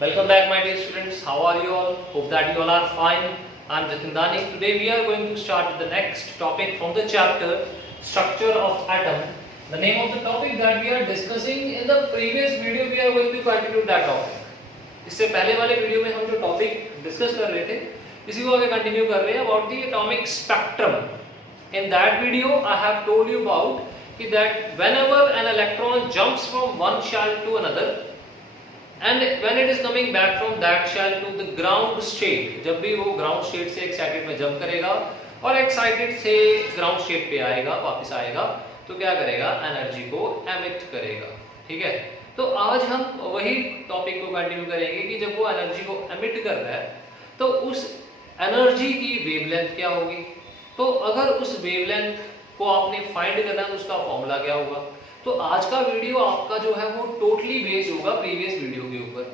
Welcome back, my dear students. How are you all? Hope that you all are fine. I am Jatin Dani. Today we are going to start with the next topic from the chapter Structure of Atom. The name of the topic that we are discussing in the previous video, we are going to continue that topic. इससे पहले वाले video में हम जो topic discuss कर रहे थे इसी को आगे कंटिन्यू कर रहे हैं about the atomic spectrum. In that video I have told you about that whenever an electron jumps from one shell to another and when it is coming back from that shell to the ground state, जब भी वो ground state से excited में jump करेगा और excited से ground state पे आएगा, वापस आएगा, तो क्या करेगा? एनर्जी को emit करेगा. ठीक है, तो आज हम वही टॉपिक को कंटिन्यू करेंगे कि जब वो एनर्जी को emit कर रहा है तो उस एनर्जी की वेवलेंथ क्या होगी. तो अगर उस वेवलेंथ को आपने फाइंड करना है तो उसका फॉर्मूला क्या होगा. तो आज का वीडियो आपका जो है वो टोटली बेस्ड होगा प्रीवियस वीडियो के ऊपर.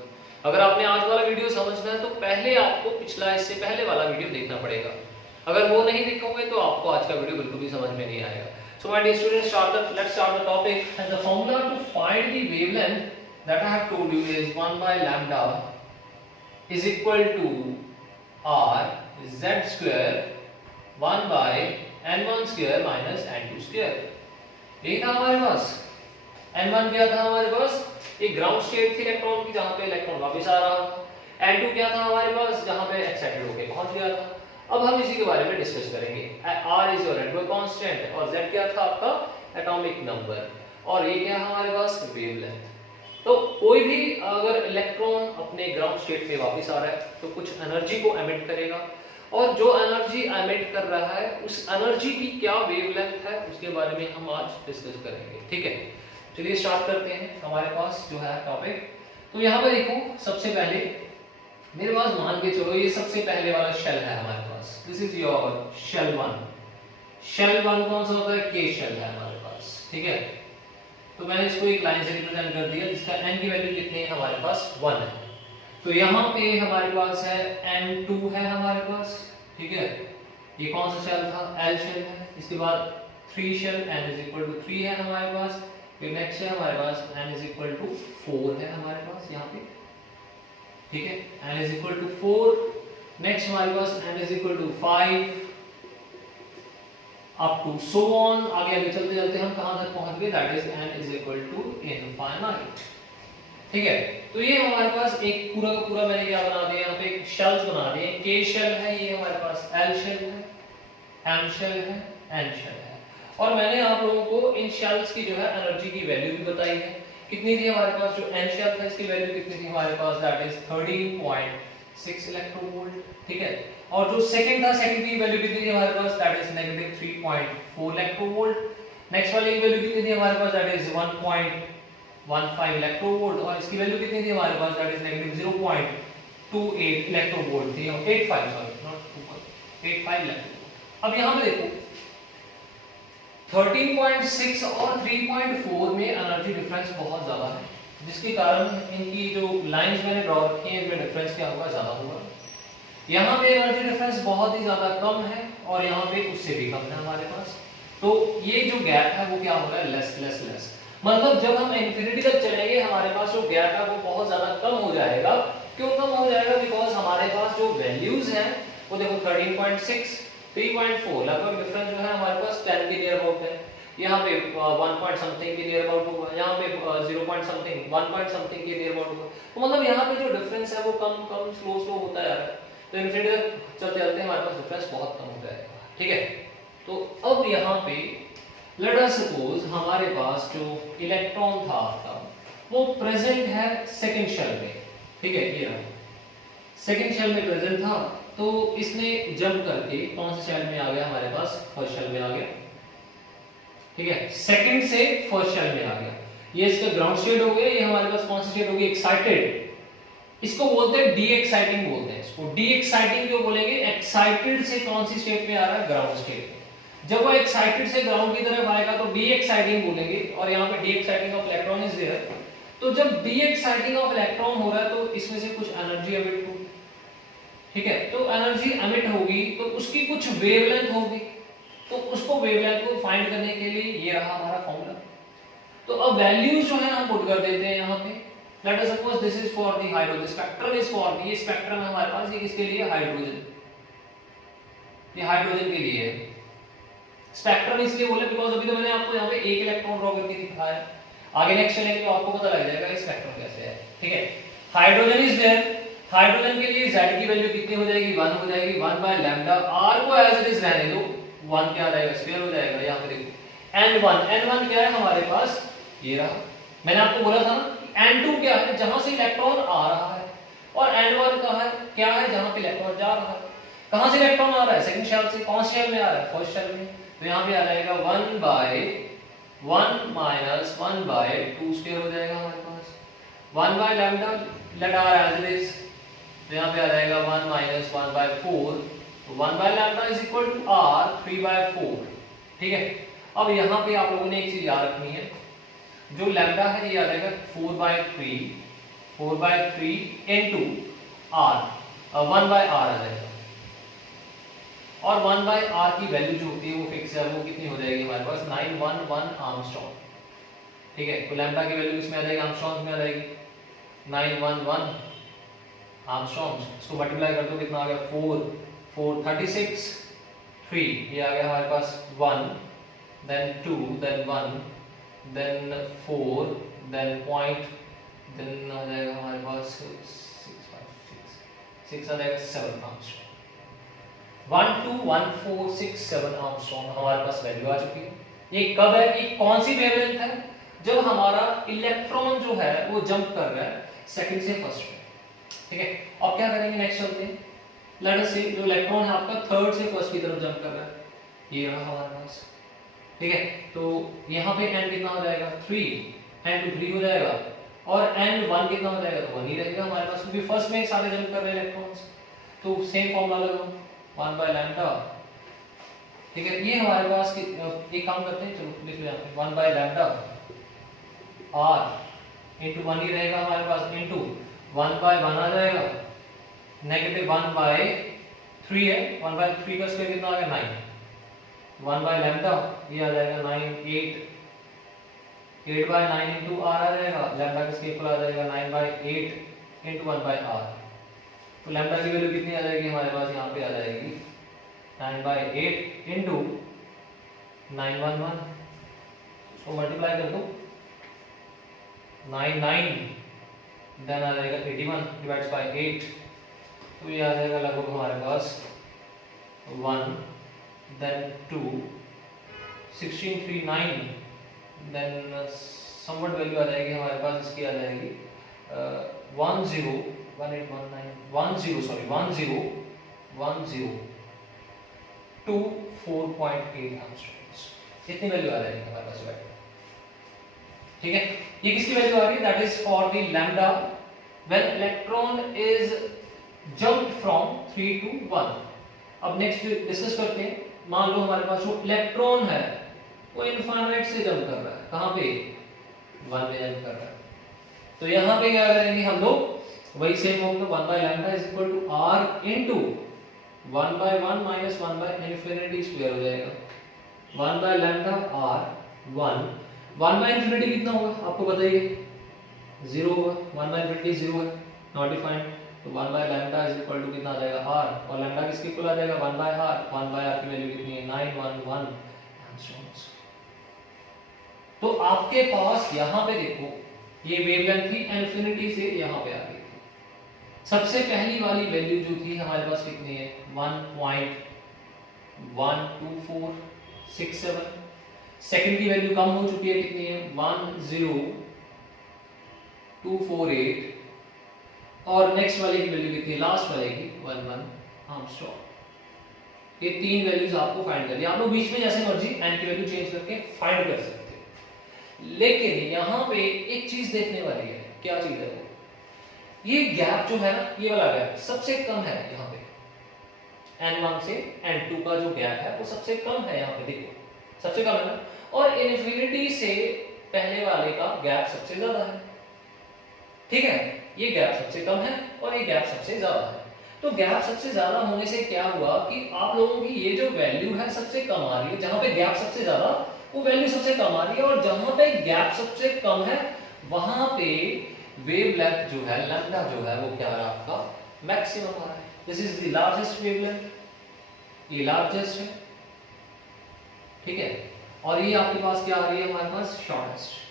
अगर आपने आज वाला वीडियो समझना है तो पहले आपको पिछला इससे पहले वाला वीडियो देखना पड़ेगा. अगर वो नहीं देखोगे तो आपको आज का वीडियो बिल्कुल भी समझ में नहीं आएगा. So my dear students, let's start the topic. And the formula to find the wavelength that I have told you is 1 by lambda is equal to r z square 1 by n1 square minus n2 square. यही था हमारे पास. n1 क्या था हमारे पास? एक ground state थी electron की जहां पे इलेक्ट्रॉन वापस आ रहा था. n2 क्या था हमारे पास? जहां पे एक्साइटेड होके पहुंच गया था. अब हम इसी के बारे में डिस्कस करेंगे. r is your Rydberg constant और z क्या था आपका एटॉमिक नंबर और ये क्या हमारे पास? वेवलेंथ. तो कोई भी अगर इलेक्ट्रॉन अपने ग्राउंड स्टेट में वापस आ रहा है तो कुछ एनर्जी को एमिट करेगा और जो एनर्जी एमिट कर रहा है उस एनर्जी की क्या वेवलेंथ है उसके बारे में हम आज डिस्कस करेंगे. ठीक है, चलिए स्टार्ट करते हैं. हमारे पास जो है टॉपिक, तो यहाँ पे देखो सबसे पहले मेरे पास मान के चलो ये सबसे पहले वाला शेल है हमारे पास. This is your shell 1. Shell 1 कौन सा होता है? के शेल है हमारे पास. ठीक है, तो मैंने इसको एक लाइन से रिप्रेजेंट कर दिया जिसका n की वैल्यू कितनी है हमारे पास? 1 है. तो यहाँ पे हमारे पास है n2 है हमारे पास. ठीक है, ये कौन सा शेल था? L शेल है. इसके बाद 3 shell n is equal to 3 है हमारे पास. फिर नेक्स्ट है हमारे पास n is equal to 4 है हमारे पास यहाँ पे. ठीक है, n is equal to 4. Next हमारे पास n is equal to 5 up to so on. आगे आगे चलते चलते हम कहां तक पहुंच गए? That is n is equal to infinite. ठीक है, तो ये हमारे पास एक पूरा का पूरा मैंने क्या बना दिया यहाँ पे? एक शेल्स बना दिए. के शेल है ये हमारे पास, L शेल है, M शेल है, N शेल है. और मैंने आप लोगों को इन शेल्स की जो है एनर्जी की वैल्यू भी बताई है. कितनी थी हमारे पास? जो N शेल था इसकी वैल्यू कितनी थी हमारे पास? That is 13.6 electronvolt. ठीक है, और जो सेकंड था, सेकंड की वैल्यू कितनी थी हमारे पास? That is negative 3.4 electronvolt. Next वाले की वैल्यू कितनी थी हमारे पास? That is 1.15 electronvolt. और इसकी वैल्यू कितनी थी हमारे पास? दैट इज नेगेटिव 0.28 इलेक्ट्रोवोल्ट थी. 85 सॉरी नॉट 85 इलेक्ट्रोवोल्ट. अब यहाँ पे देखो 13.6 और 3.4 में एनर्जी डिफरेंस बहुत ज्यादा है जिसके कारण इनकी जो लाइंस मैंने ड्रॉ रखी है इनमें डिफरेंस क्या होगा? ज्यादा होगा. यहाँ पे एनर्जी डिफरेंस बहुत ही ज्यादा कम है और यहाँ पे उससे भी कम है हमारे पास. तो ये जो गैप है वो क्या हो रहा है? Less less less. मतलब जब हम इंफिनिटी तक चलेंगे हमारे पास जो गैप है वो बहुत ज्यादा कम हो जाएगा. क्यों कम हो जाएगा? बिकॉज हमारे पास जो वैल्यूज हैं वो देखो 13.6 3.4 लगभग डिफरेंस जो है हमारे पास 10 के नियर अबाउट है. यहाँ पे 1 पॉइंट समथिंग के नियर अबाउट होगा. यहाँ पे 0 पॉइंट समथिंग 1 पॉइंट समथिंग के नियर अबाउट होगा. तो मतलब यहाँ पे जो डिफरेंस है वो कम कम स्लो स्लो होता जा रहा है. तो इनफिनिटी तक चलते चलते हमारे पास डिफरेंस बहुत कम हो जाएगा. ठीक है, तो अब यहाँ पे लेट अस सपोज हमारे पास जो इलेक्ट्रॉन था आपका वो प्रेजेंट है सेकंड शेल में. ठीक है, ये रहा सेकंड शेल में प्रेजेंट था. तो इसने जंप करके कौन से शेल में आ गया हमारे पास? फर्स्ट शेल में आ गया. ठीक है, सेकंड से फर्स्ट शेल में आ गया. ये इसका ग्राउंड स्टेट हो गया. ये हमारे पास कौन सी स्टेट होगी? एक्साइटेड. इसको बोलते हैं डी एक्साइटिंग बोलते हैं इसको. डी एक्साइटिंग क्यों बोलेंगे? एक्साइटेड से कौन सी स्टेट में आ रहा है? Ground state. जब वो एक्साइटेड से ग्राउंड की तरफ आएगा तो डी एक्साइटिंग बोलेंगे और यहाँ पे the exciting of electron is there. तो जब डी एक्साइटिंग ऑफ इलेक्ट्रॉन हो रहा है तो इसमें से कुछ एनर्जी एमिट होगी. ठीक है, तो एनर्जी एमिट होगी तो उसकी कुछ वेवलेंथ होगी. तो उसको वेवलेंथ को फाइंड करने के लिए ये रहा हमारा फॉर्मूला. तो अब वैल्यूज जो है हम पुट कर देते हैं यहाँ पे. Let us suppose this is for the hydrogen, spectrum is for the, ये स्पेक्ट्रम है हमारे पास, ये किसके लिए? हाइड्रोजन, ये हाइड्रोजन के लिए है। स्पेक्ट्रम इसलिए बोले बिकॉज़ अभी तो मैंने आपको यहाँ पे एक इलेक्ट्रॉन ड्रॉ करके दिखाया है, आगे नेक्स्ट चलेंगे तो आपको पता लग जाएगा ये स्पेक्ट्रम कैसे है। ठीक है, हाइड्रोजन इज देयर, हाइड्रोजन के लिए Z की वैल्यू कितनी हो जाएगी? 1 हो जाएगी, 1 बाय लैम्डा। R को एज इट इज रहने दो, 1 क्या आ जाएगा? स्क्वायर हो जाएगा। यहाँ पे देखो N1 क्या है हमारे पास? ये रहा। मैंने आपको बोला था ना N2 क्या है? जहां से इलेक्ट्रॉन आ रहा है, और N1 का है क्या है? जहां पे इलेक्ट्रॉन जा रहा है। कहां से इलेक्ट्रॉन आ रहा है? सेकंड शेल से। कौन से शेल में आ रहा है? फर्स्ट शेल में। तो यहाँ पे आ जाएगा 1 बाय 1 माइनस 1 बाय 2 स्क्वायर हो जाएगा हमारे पास। 1 by lambda, let R as it is, तो यहाँ पे आ जाएगा 1 माइनस 1 बाय 4, तो 1 by lambda is equal to r 3 by 4। ठीक है, अब यहाँ पे आप लोगों ने एक चीज याद रखनी है, जो लैम्डा है ये आ जाएगा 4 by 3 into r, 1 by r आ जाएगा, और 1 बाय r की वैल्यू जो होती है वो फिक्स है, वो कितनी हो जाएगी हमारे पास? 911 आर्मस्ट्रॉन्ग। ठीक है, तो लैम्डा की वैल्यू इसमें आ जाएगी, आर्मस्ट्रॉन्ग में आ जाएगी 911 आर्मस्ट्रॉन्ग। इसको मल्टीप्लाई कर दो, कितना आ गया? 4 36 3, ये आ गया हमारे पास 1 then 2 then 1 then 4 then point, then आ जाएगा हमारे पास 6 आ जाएगा 7 आर्मस्ट्रॉन्ग। 1 2 1 4 6 7 आर्मस्ट्रॉन्ग हमारे पास वैल्यू आ चुकी है। ये कब है? ये कौन सी वेवलेंथ है? जब हमारा इलेक्ट्रॉन जो है वो जंप कर रहा है सेकंड से फर्स्ट में। ठीक है, अब क्या करेंगे? नेक्स्ट चलते हैं। लेट अस से जो इलेक्ट्रॉन है आपका थर्ड से फर्स्ट की तरफ जंप कर रहा है, ये रहा हमारे पास। ठीक है, तो यहाँ पे n कितना हो जाएगा? 3, n to 3 हो जाएगा, और n1 कितना हो जाएगा? तो 1 ही रहेगा हमारे पास, क्योंकि फर्स्ट में सारे जंप कर रहे हैं इलेक्ट्रॉन्स। तो सेम फॉर्मूला लगाओ, 1 बाय लैम्डा। ठीक है, ये हमारे पास एक काम करते हैं, चलो लिख लो यहाँ पे 1 बाय लैम्डा r इनटू 1 ही रहेगा हमारे पास, इनटू 1 बाय 1 आ जाएगा, नेगेटिव 1 बाय 3 है, 1 बाय 3 का स्क्वायर कितना आ गया? 9। 1 बाय लैम्डा ये आ जाएगा 9 8 बाय 9 इनटू r आ जाएगा, लैम्डा का स्क्वायर आ जाएगा 9 बाय 8 इनटू 1 बाय r। तो लैम्डा की वैल्यू कितनी आ जाएगी हमारे पास? यहाँ पे आ जाएगी 9 बाय 8 इनटू 911, इसको मल्टीप्लाई कर दो 9 देन आ जाएगा 81 डिवाइड्स बाय 8, तो ये आ जाएगा लगभग हमारे पास 1 देन 2 16 3 9 देन समवट वैल्यू आ जाएगी हमारे पास, इसकी आ जाएगी 1024.8 आर्मस्ट्रॉन्ग्स, इतनी वैल्यू आ जाएगी हमारे पास वैल्यू। ठीक है, ये किसकी वैल्यू आ रही है? That is for the lambda when electron is jumped from 3 to 1। अब नेक्स्ट डिस्कस करते हैं। मान लो हमारे पास जो इलेक्ट्रॉन है वो इनफाइनाइट से जंप कर रहा है, कहां पे? 1 में जंप कर रहा है। तो यहां पे क्या करेंगे हम लोग? वही सेम होगा, 1 by lambda is equal to r into 1 by 1 minus 1 by infinity square हो जाएगा। 1 by lambda r 1 by infinity कितना होगा आपको बताइए? 0 होगा। 1 बाय इनफिनिटी 0 है, नॉट डिफाइंड, तो 1 by lambda is equal to कितना आ जाएगा? r, और लैम्डा किसके इक्वल आ जाएगा? 1 बाय r। 1 बाय r की वैल्यू कितनी है? 911 एंगस्ट्रॉम्स। तो आपके पास यहाँ पे देखो ये वेवलेंथ थी इनफिनिटी से यहाँ पे आ गई थी। सबसे पहली वाली वैल्यू जो थी हमारे पास कितनी है? 1.12467। सेकंड की वैल्यू कम हो चुकी है, कितनी है? 10248, और नेक्स्ट वाले की वैल्यू कितनी है? लास्ट वाले की 11 आर्मस्ट्रॉन्ग। ये तीन वैल्यूज आपको फाइंड करनी है। आप लोग बीच में जैसे मर्जी n की वैल्यू चेंज करके फाइंड कर सकते हैं। लेकिन यहाँ पे एक चीज देखने वाली है, क्या चीज है वो? ये गैप जो है ना, ये वाला गैप सबसे कम है यहाँ पे। n1 से n2 का जो गैप है वो सबसे कम है यहाँ पे, देखो सबसे कम है ना, और इनफिनिटी से पहले वाले का गैप सबसे ज्यादा है। ठीक है, ये गैप सबसे कम है और ये गैप सबसे ज्यादा है। तो गैप सबसे ज्यादा होने से क्या हुआ कि आप लोगों की ये जो वैल्यू है सबसे कम आ रही है। जहां पे गैप सबसे ज्यादा, वो वैल्यू सबसे कम आ रही है, और जहां पे गैप सबसे कम है वहां पे वेवलेंथ जो है लैम्डा जो है वो क्या है आपका मैक्सिमम आ रहा है। This is the largest wavelength, ये लार्जेस्ट है, ठीक है। और ये आपके पास क्या आ रही है हमारे पास शॉर्टेस्ट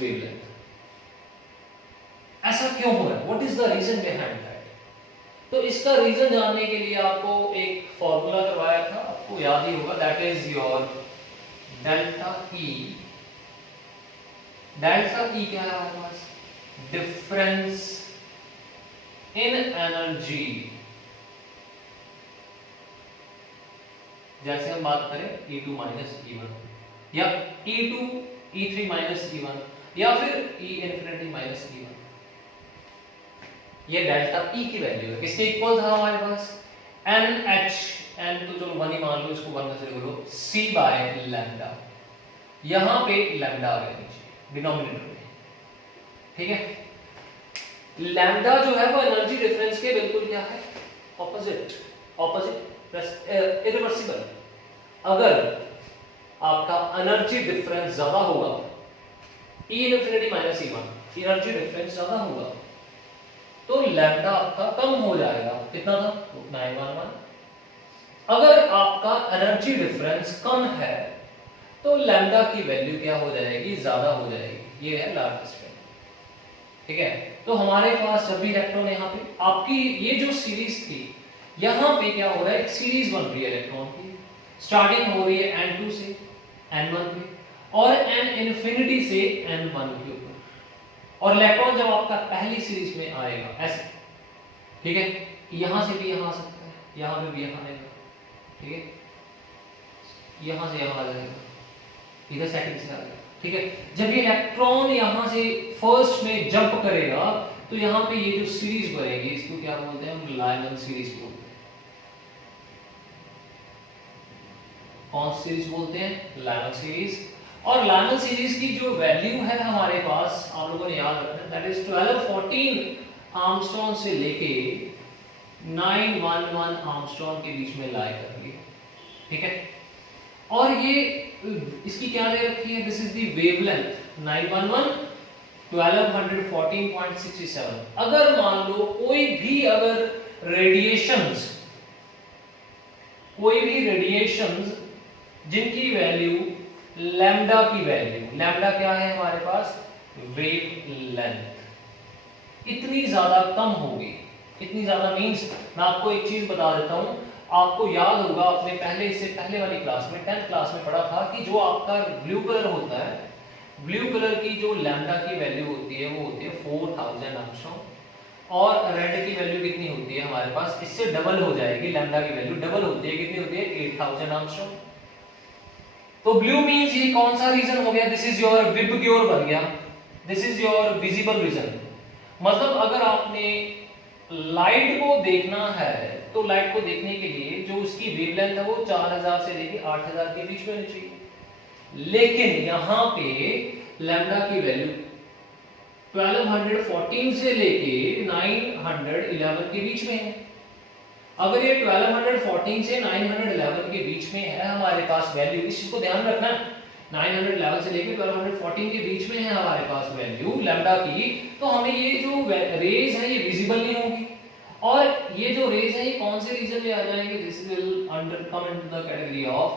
वेवलेंथ। ऐसा क्यों हो रहा है, what is the reason behind that? तो इसका रीजन जानने के लिए आपको एक फॉर्मूला करवाया था, आपको याद ही होगा, that is your delta E. Delta E क्या है हमारे पास? Difference in energy. जैसे हम बात करें E2 माइनस E1 या E2 E3 माइनस E1 या फिर E इन्फिनिटी माइनस E1, ये डेल्टा E की वैल्यू है। किसके इक्वल था हमारे पास? NH, N तो चलो 1 ही मान लो, इसको 1 से बोलो, C बाय लैम्डा। यहां पे लैम्डा आ गया नीचे डिनोमिनेटर में, ठीक है। लैम्डा जो है वो एनर्जी डिफरेंस के बिल्कुल क्या है? Opposite irreversible. अगर आपका एनर्जी डिफरेंस ज्यादा होगा, E infinity minus E1 energy difference ज्यादा होगा, तो लैम्डा आपका कम हो जाएगा। कितना था? 911। अगर आपका एनर्जी डिफरेंस कम है तो लैम्डा की वैल्यू क्या हो जाएगी? ज्यादा हो जाएगी। ये है लार्जेस्ट वैल्यू, ठीक है। तो हमारे पास जब भी इलेक्ट्रॉन यहाँ पे आपकी ये जो सीरीज थी, यहाँ पे क्या हो रहा है? एक सीरीज बन रही है इलेक्ट्रॉन की, स्टार्टिंग हो रही है N2 से N1 पे और N इन्फिनिटी से N1 के ऊपर, और इलेक्ट्रॉन जब आपका पहली सीरीज में आएगा ऐसे, ठीक है, यहां से भी यहां आ सकता है, यहां पे भी यहां आएगा, ठीक है, यहां से यहां आ जाएगा, इधर सेकंड से आ जाएगा, ठीक है। जब ये इलेक्ट्रॉन यहां से फर्स्ट में जंप करेगा तो यहां पे ये जो सीरीज बनेगी इसको क्या बोलते हैं? हम लायमन सीरीज बोलते हैं। कौन सी सीरीज बोलते हैं? Lyman series. और लायमन सीरीज की जो वैल्यू है हमारे पास, आप लोगों ने याद रखना, दैट इज 1214 आर्मस्ट्रॉन्ग से लेके 911 आर्मस्ट्रॉन्ग के बीच में लाई कर रही है, ठीक है। और ये इसकी क्या दे रखी है? This is the wavelength 911 1214.67। अगर मान लो कोई भी अगर रेडिएशंस जिनकी वैल्यू लैम्डा की वैल्यू, लैम्डा क्या है हमारे पास? वेवलेंथ, इतनी ज्यादा कम होगी। इतनी ज्यादा मींस, मैं आपको एक चीज बता देता हूं, आपको याद होगा आपने इससे पहले वाली क्लास में 10th क्लास में पढ़ा था कि जो आपका ब्लू कलर होता है, ब्लू कलर की जो लैम्डा की वैल्यू होती है वो होती है 4000 एंगस्ट्रॉम, और रेड की वैल्यू कितनी होती है हमारे पास? इससे डबल हो जाएगी, लैम्डा की वैल्यू डबल होती है, कितनी होती है? 8000 एंगस्ट्रॉम। तो ब्लू मींस ये कौन सा रीजन हो गया? दिस इज योर विबग्योर बन गया, this is your visible reason. मतलब अगर आपने लाइट को देखना है तो लाइट को देखने के लिए जो उसकी वेवलेंथ है वो 4000 से लेके 8000 के बीच में होनी चाहिए, लेकिन यहां पे लैम्डा की वैल्यू 1214 से लेके 911 के बीच में है। अगर ये 1214 से 911 के बीच में है हमारे पास वैल्यू, इस चीज को ध्यान रखना, 911 से लेके 1214 के बीच में है हमारे पास वैल्यू लैम्डा की, तो हमें ये जो रेज है ये विजिबल नहीं होगी। और ये जो रेज है ये कौन से रीजन में आ जाएंगे? This will come into the category of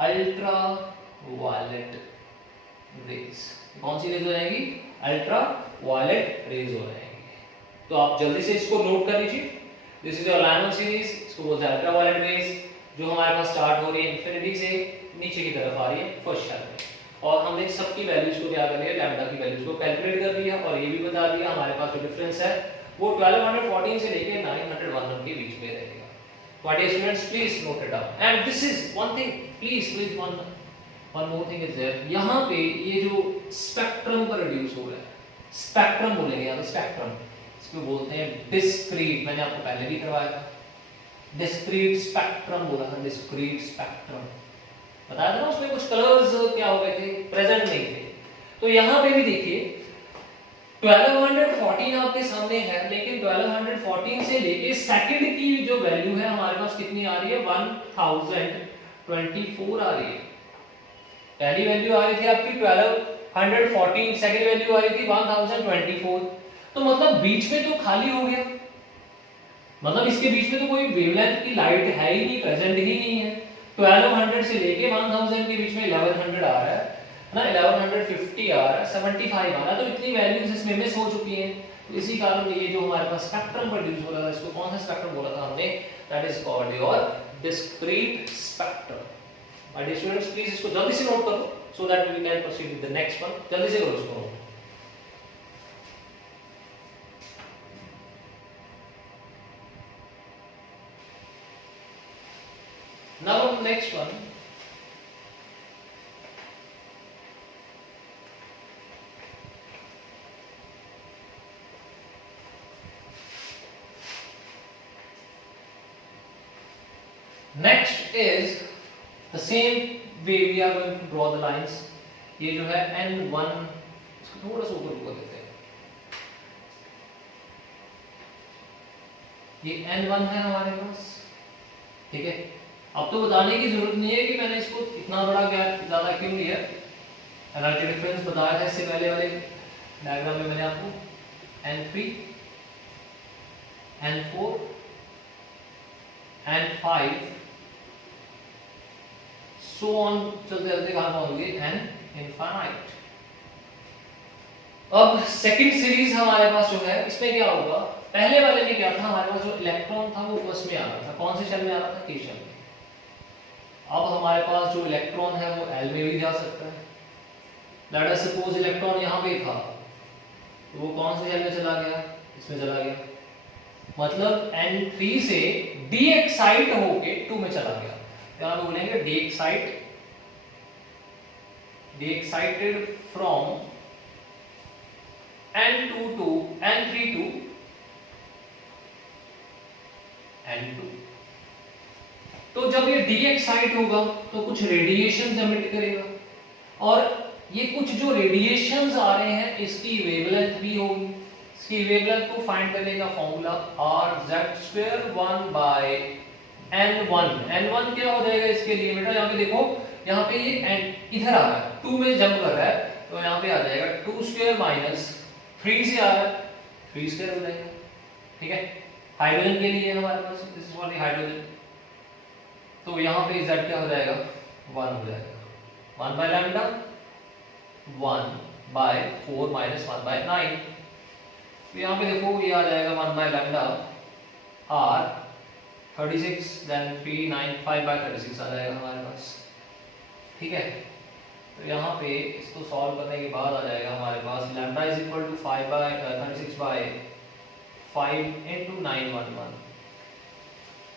ultraviolet rays. कौन सी रेज हो जाएगी? अल्ट्रा वायलेट रेज हो जाएंगे। तो आप जल्दी से इसको नोट कर लीजिए, this is your Lyman series, इसको बोलते हैं अल्ट्रा वायलेट रेज, जो हमारे पास स्टार्ट हो रही है इन्फिनिटी से नीचे की तरफ आ रही है फर्स्ट शेल में, और हमने सबकी वैल्यूज को क्या कर लिया? लैम्डा की वैल्यूज को कैलकुलेट कर दिया, और ये भी बता दिया हमारे पास जो डिफरेंस है वो 1214 से लेके 911 के बीच में रहेगा। What is students, please note it down. And this is one thing, please one more thing is there, यहां पे ये जो स्पेक्ट्रम पर रिड्यूस हो रहा है, स्पेक्ट्रम बोलेंगे यहां पे, स्पेक्ट्रम इसको बोलते हैं डिस्क्रीट, मैंने आपको पहले भी करवाया था, डिस्क्रीट स्पेक्ट्रम बोला था, डिस्क्रीट स्पेक्ट्रम बताया था ना, उसमें कुछ कलर्स क्या हो गए थे? प्रेजेंट नहीं थे। तो यहां पे भी देखिए 1214 आपके सामने है, लेकिन 1214 से लेके सेकंड की जो वैल्यू है हमारे पास कितनी आ रही है? 1024 आ रही है। पहली वैल्यू आ रही थी आपकी 114, सेकंड वैल्यू आ रही थी 1024। तो मतलब बीच में तो खाली हो गया, मतलब इसके बीच में तो कोई वेवलेंथ की लाइट है ही नहीं, प्रेजेंट ही नहीं है। 1200 से लेके 1000 के बीच में 1100 आ रहा है ना, 1150 आ रहा है, 75 आ रहा है, तो इतनी वैल्यूज इसमें मिस हो चुकी हैं। तो इसी कारण ये जो हमारे पास स्पेक्ट्रम प्रोड्यूस हो रहा है, इसको कौन सा स्पेक्ट्रम बोला था हमने, that is called your discrete spectrum. My dear students, please इसको जल्दी से नोट करो so that we can proceed with the next one. जल्दी से करो इसको। Now next one, next is the same way we are going to draw the lines. ये जो है n1, इसको थोड़ा सा ऊपर ऊपर देते हैं, ये n1 है हमारे पास, ठीक है। अब तो बताने की जरूरत नहीं है कि मैंने इसको इतना बड़ा गैप ज्यादा क्यों लिया, एनर्जी डिफरेंस बताया था इससे पहले वाले डायग्राम में मैंने आपको, n3 n4 n5 so on चलते चलते कहां पहुंचोगे n इनफाइनाइट। अब सेकंड सीरीज हमारे पास जो है, इसमें क्या होगा, पहले वाले में क्या था, हमारे पास जो इलेक्ट्रॉन था वो फर्स्ट में आ रहा था, कौन से शेल में आ रहा था, k शेल में। अब हमारे पास जो इलेक्ट्रॉन है वो L में भी जा सकता है। लेट अस सपोज इलेक्ट्रॉन यहाँ पे था, तो वो कौन से शेल में चला गया, इसमें चला गया, मतलब N3 से डीएक्साइट होके 2 में चला गया। यहाँ पे बोलेंगे डीएक्साइटेड from N2 to N3 to N2। तो जब ये डीएक्साइट होगा तो कुछ रेडिएशन एमिट करेगा, और ये कुछ जो रेडिएशंस आ रहे हैं इसकी वेवलेंथ भी होगी। इसकी वेवलेंथ को फाइंड करने का फॉर्मूला RZ² 1/n1। n1 क्या हो जाएगा इसके लिए बेटा, यहाँ पे देखो, यहाँ पे ये इधर आ रहा है, 2 में जंप कर रहा है, तो यहाँ पे आ जाएगा 2² माइनस 3 से आ रहा है 3² हो जाएगा, ठीक है। हाइड्रोजन के लिए हमारे पास this is for the hydrogen, तो यहाँ पे z क्या हो जाएगा, 1 हो जाएगा, 1 बाय लैम्डा 1/4 माइनस 1/9। तो यहाँ पे देखो ये आ जाएगा 1 बाय लैम्डा r 36, देन 3 9 5/36 आ जाएगा हमारे पास, ठीक है। तो यहाँ पे इसको सॉल्व करने के बाद आ जाएगा हमारे पास lambda is equal to 36/5 into 911।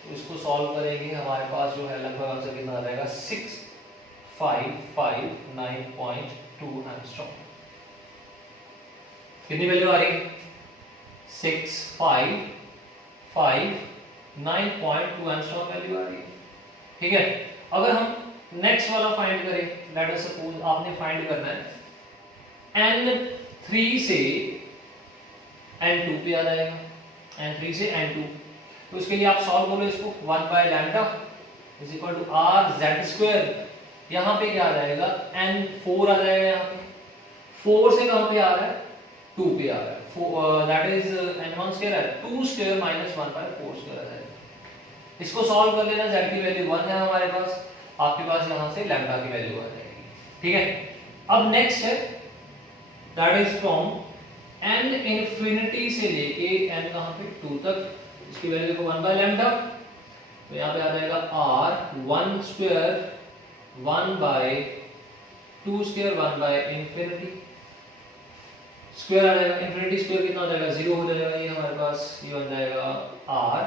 तो इसको सॉल्व करेंगे, हमारे पास जो है लगभग आंसर कितना आ जाएगा, 6559.2 एंगस्ट्रॉम। कितनी वैल्यू आ रही है, 6559.2 एंगस्ट्रॉम वैल्यू आ रही है, ठीक है। अगर हम नेक्स्ट वाला फाइंड करें, लेट अस सपोज आपने फाइंड करना है N3 से N2 पे आ जाएगा, N3 से N2, तो इसके लिए आप सॉल्व करो इसको, 1 by lambda is equal to RZ², यहाँ पे क्या आ जाएगा, N4 आ जाएगा, यहाँ पे 4 से कहां पे आ रहा है, 2 पे आ रहा है, दैट इज N1² है, 2² माइनस 1/4² आ जाएगा। इसको सॉल्व कर लेना, z की वैल्यू 1 है हमारे पास, आपके पास यहाँ से लैम्डा की वैल्यू आ जाएगी, ठीक है। अब नेक्स्ट है that is from n infinity से लेके n कहां पे 2 तक, इसकी वैल्यू देखो 1 बाय लैम्डा, तो यहाँ पे आ जाएगा r 1² 1/2² 1 बाय इंफिनिटी स्क्वायर आ जाएगा, इंफिनिटी स्क्वायर कितना हो जाएगा, 0 हो जाएगा, ये हमारे पास ये बन जाएगा r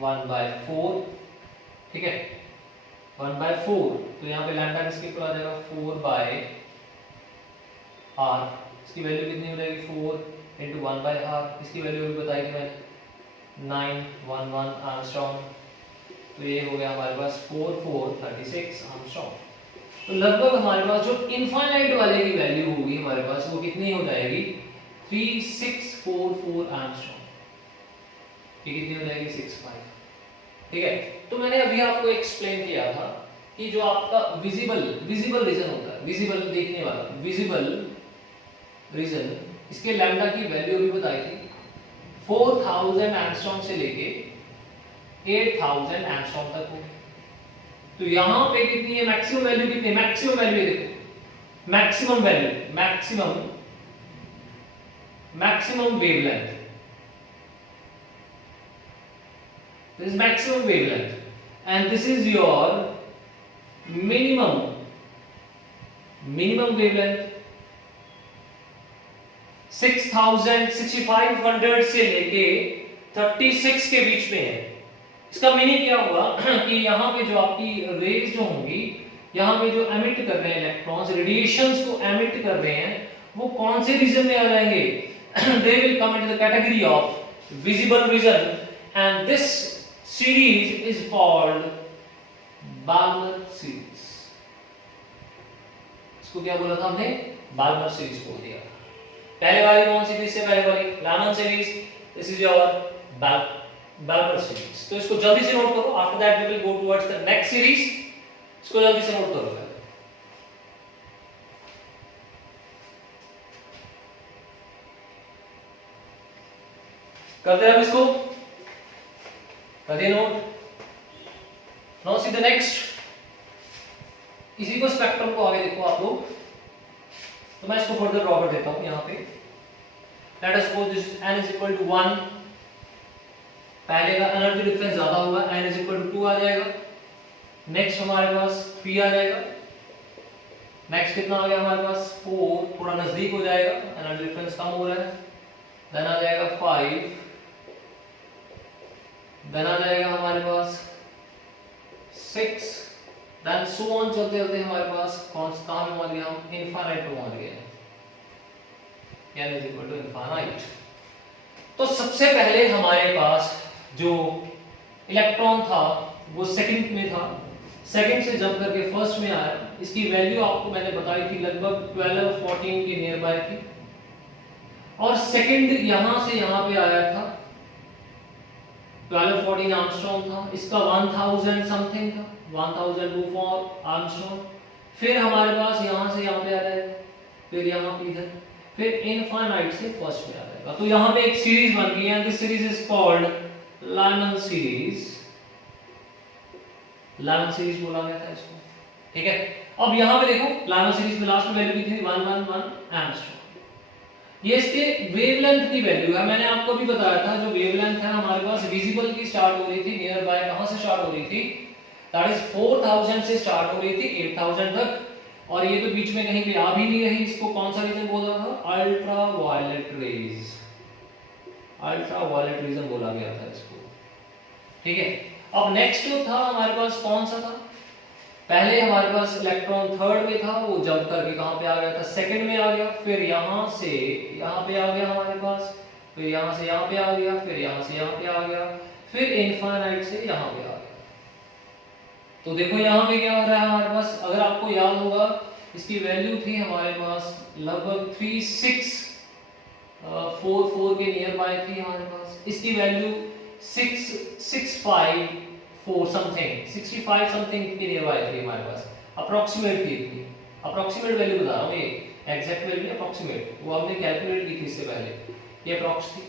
1/4, ठीक है, 1/4। तो यहाँ पे लैम्डा किसके इक्वल आ जाएगा, 4/r, इसकी वैल्यू कितनी हो जाएगी, 4 into 1/r, इसकी वैल्यू अभी बताई थी मैंने 911 एंगस्ट्रॉम। तो ये हो गया हमारे पास 4436 एंगस्ट्रॉम। तो लगभग हमारे पास जो इनफाइनाइट वाले की वैल्यू होगी हमारे पास वो कितनी हो जाएगी, 3644 एंगस्ट्रॉम, ये कितनी हो जाएगी, 65, ठीक है। तो मैंने अभी आपको एक्सप्लेन किया था कि जो आपका विजिबल रीजन होता है, विजिबल देखने वाला, विजिबल रीजन, इसके लैम्डा की वैल्यू अभी बताई थी 4000 एंगस्ट्रॉम से लेके 8000 एंगस्ट्रॉम तक होगी। तो यहां पे कितनी है मैक्सिमम वैल्यू, कितनी मैक्सिमम वैल्यू है, देखो maximum value, maximum wavelength, this is maximum wavelength and this is your minimum wavelength 6000 6500 से लेके 36 के बीच में है। इसका मीनिंग क्या हुआ कि यहाँ पे जो आपकी रेज जो होंगी, यहाँ पे जो एमिट कर रहे हैं इलेक्ट्रॉन्स, रेडिएशंस को एमिट कर रहे हैं, वो कौन से रीजन में आ जाएंगे? They will come into the category of visible region and this series is called Balmer series। इसको क्या बोला था हमने? बाल्मर सीरीज बोल दिया। पहले वाली कौन सी थी? इससे पहले वाली Lyman series, this is your Balmer series. तो इसको जल्दी से नोट करो, after that we will go towards the next series. इसको जल्दी से नोट करो। करते हैं इसको, करिए note. Now see the next, इसी को स्पेक्ट्रम को आगे देखो आप लोग। तो मैं इसको फर्दर ड्रॉ कर देता हूं यहां पे। Let us suppose this n is equal to 1, पहले का एनर्जी डिफरेंस ज्यादा होगा, n इज इक्वल टू 2 आ जाएगा। नेक्स्ट हमारे पास 3 आ जाएगा। नेक्स्ट कितना आ गया हमारे पास? 4, थोड़ा नजदीक हो जाएगा, एनर्जी डिफरेंस कम हो रहा है। देन आ जाएगा 5, देन आ जाएगा हमारे पास 6, देन सो ऑन चलते चलते हमारे पास कौन सा कहां में पहुंच गया? हम इनफाइनाइट पे पहुंच गए, n is equal to infinite. तो सबसे पहले हमारे पास जो इलेक्ट्रॉन था वो सेकंड में था, सेकंड से जंप करके फर्स्ट में आया। इसकी वैल्यू आपको मैंने बताई थी लगभग 12-14 के नियर बाय थी, और सेकंड यहां से यहां पे आया था 12-14 आर्मस्ट्रॉन्ग था। इसका 1000 समथिंग था, 1024 आर्मस्ट्रॉन्ग। फिर हमारे पास यहां से यहां पे आ जाएगा, फिर यहां पे इधर, फिर इनफाइनाइट से फर्स्ट में आ जाएगा। तो यहां पे एक सीरीज बन गई है, this series is called Lyman series. Lyman series बोला गया था इसको, ठीक है। अब यहां पे देखो लाइमन सीरीज में लास्ट में वैल्यू कितनी थी? 111 एंगस्ट्रॉम। ये इसके वेवलेंथ की वैल्यू है। मैंने आपको भी बताया था जो वेवलेंथ है हमारे पास विजिबल की स्टार्ट हो रही थी, नियर बाय कहां से स्टार्ट हो रही थी? दैट इज 4000 से स्टार्ट हो रही थी 8000 तक, और ये तो बीच में कहीं पे आ भी नहीं रही। इसको कौन सा रीजन बोला था? Ultraviolet rays, ultraviolet region बोला गया था इसको, ठीक है। अब नेक्स्ट जो था हमारे पास कौन सा था? पहले हमारे पास इलेक्ट्रॉन थर्ड में था, वो जंप करके कहां पे आ गया था? सेकंड में आ गया। फिर यहां से यहां पे आ गया हमारे पास, फिर यहां से यहां पे आ गया, फिर यहां से यहां पे आ गया, फिर इनफाइनाइट से यहां पे आ गया। तो देखो यहां पे क्या हो रहा है हमारे पास, अगर आपको याद होगा इसकी वैल्यू थी हमारे पास लगभग 3644 के नियर बाय थी हमारे पास। इसकी वैल्यू 6654 समथिंग, 65 समथिंग के नियर बाय थी हमारे पास, अप्रोक्सीमेट थी। अप्रोक्सीमेट वैल्यू बता रहा हूं, ये एग्जैक्ट वैल्यू अप्रोक्सीमेट, वो हमने कैलकुलेट की थी इससे पहले, ये अप्रोक्स थी।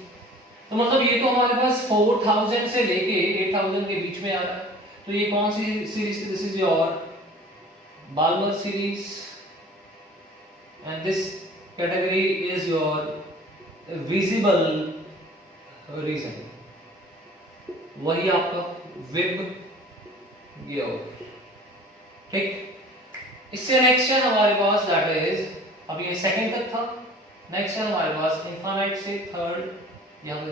तो मतलब ये तो हमारे पास 4000 से लेके 8000 के बीच में आ रहा है। तो ये कौन सी series? This is your Balmer series and this category is your visible region, वही आपका वेब ये हो, ठीक। इससे नेक्स्ट है हमारे पास दैट इज, अब ये सेकंड तक था, नेक्स्ट है हमारे पास इनफाइनाइट से थर्ड यहां पे,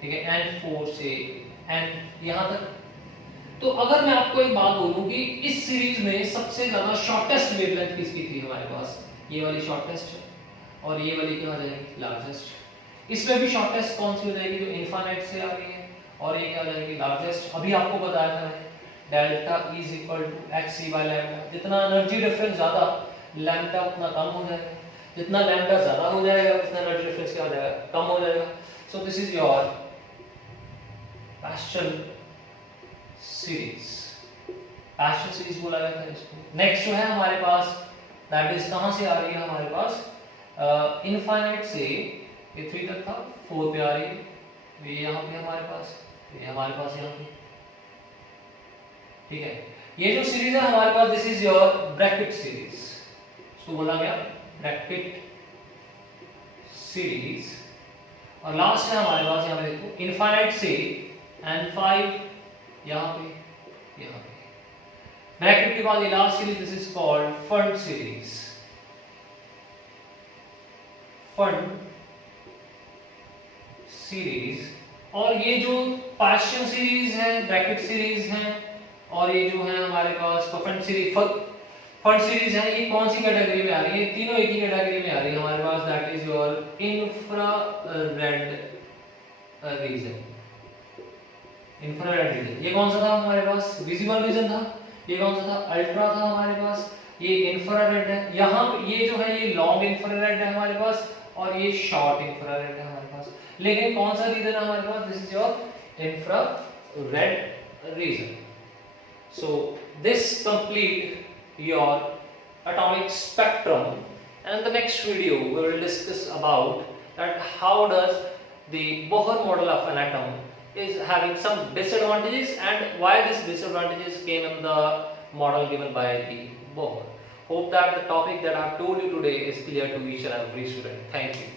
ठीक है, एंड 4 से एंड यहां तक। तो अगर मैं आपको एक बात बोलूं कि इस सीरीज में सबसे ज्यादा शॉर्टेस्ट वेवलेंथ किसकी थी हमारे पास? ये वाली शॉर्टेस्ट है, और ये वाली क्या हो जाएगी? लार्जेस्ट। इसमें भी शॉर्टेस्ट कौन सी हो जाएगी? जो इनफाइनाइट से आ रही है, और ये क्या हो जाएगी? लार्जेस्ट। अभी आपको बताया था delta is equal to hc by lambda. जितना एनर्जी डिफरेंस ज्यादा, लैम्डा उतना कम हो जाएगा, जितना लैम्डा ज्यादा हो जाएगा उतना एनर्जी डिफरेंस क्या हो जाएगा? कम हो जाएगा। So this is your pascal series, passion series बोला जाता है इसको। नेक्स्ट जो है हमारे पास दैट इज कहां से आ रही है हमारे पास इनफाइनाइट से ये 3 तक था 4 पे आ रही है, ये यहाँ पे हमारे पास, ये हमारे पास यहाँ पे, ठीक है। ये जो सीरीज है हमारे पास this is your Brackett series, इसको बोला गया ब्रैकेट सीरीज। और लास्ट है हमारे पास यहाँ पे देखो इनफाइनाइट से n5 यहाँ पे, यहाँ पे ब्रैकेट के बाद ये last series this is called fund series, fund series. और ये जो पार्शियल सीरीज है, ब्रैकेट सीरीज है, और ये जो है हमारे पास फंड सीरीज, फंड सीरीज है, ये कौन सी कैटेगरी में आ रही है? तीनों एक ही कैटेगरी में आ रही है हमारे पास, that is your infrared region, infrared region. ये कौन सा था हमारे पास? विजिबल रीजन था। ये कौन सा था? अल्ट्रा था हमारे पास। ये इंफ्रारेड है, यहाँ ये जो है ये लॉन्ग इंफ्रारेड है हमारे पास, और ये शॉर्ट इंफ्रारेड है हमारे पास। लेकिन कौन सा रीजन है हमारे पास? This is your infrared region. So this complete your atomic spectrum, and the next video we will discuss about that how does the Bohr model of an atom is having some disadvantages and why these disadvantages came in the model given by the Bohr. Hope that the topic that I have told you today is clear to each and every student. Thank you.